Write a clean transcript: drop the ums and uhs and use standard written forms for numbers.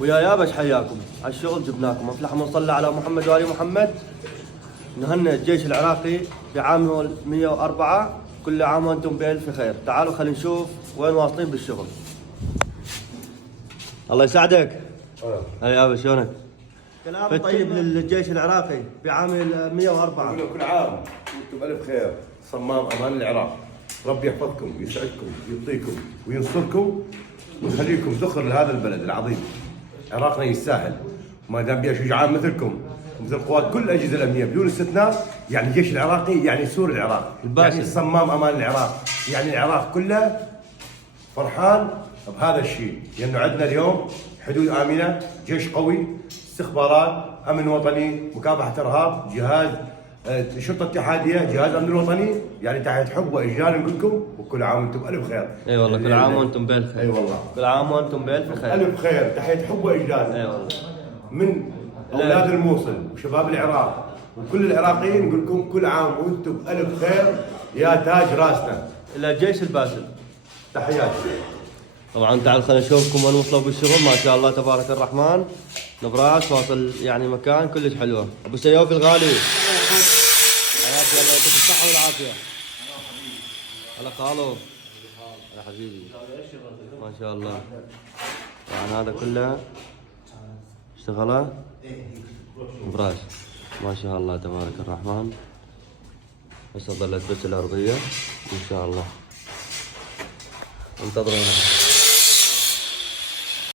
ويا يابش حياكم على الشغل جبناكم افلح صلى على محمد وآل محمد. نهنئ الجيش العراقي بعامه 104، كل عام وانتم بألف خير. تعالوا خلينا نشوف وين واصلين بالشغل. الله يساعدك. هيا يابا شلونك؟ كلام طيب للجيش العراقي بعام 104. كل عام وانتم بألف خير. صمام امان العراق، ربي يحفظكم ويسعدكم ويعطيكم وينصركم ويخليكم ذخر لهذا البلد العظيم. عراقنا يستاهل، وما دام بيها شجعان مثلكم مثل قوات كل الاجهزه الامنيه بدون استثناء. يعني الجيش العراقي يعني سور العراق، يعني صمام امان العراق، يعني العراق كله فرحان بهذا الشيء، لانه عندنا اليوم حدود امنه، جيش قوي، استخبارات، امن وطني، مكافحه ارهاب، جهاز شرطه اتحاديه، جهاز امن الوطني. يعني تحت حب واجلال نقول لكم وكل عام وانتم بالف خير. اي والله كل عام وانتم بالف خير. اي والله كل عام وانتم بالف خير. الف خير، تحيه حب واجلال. اي والله من اولاد الموصل وشباب العراق وكل العراقيين نقول لكم كل عام وانتم بالف خير يا تاج راسنا. الى الجيش الباسل تحياتي. طبعا تعال خلينا نشوفكم وين وصلوا بالشغل. ما شاء الله تبارك الرحمن. نبراس واصل يعني مكان كلش حلوه. ابو سيوف الغالي حياك الله، يعطيك الصحه والعافيه. هلا خالو. هلا حبيبي. ما شاء الله. طبعا هذا كله اشتغله نبراس. ما شاء الله تبارك الرحمن. بس ظلت بس الارضيه ان شاء الله. انتظرونا.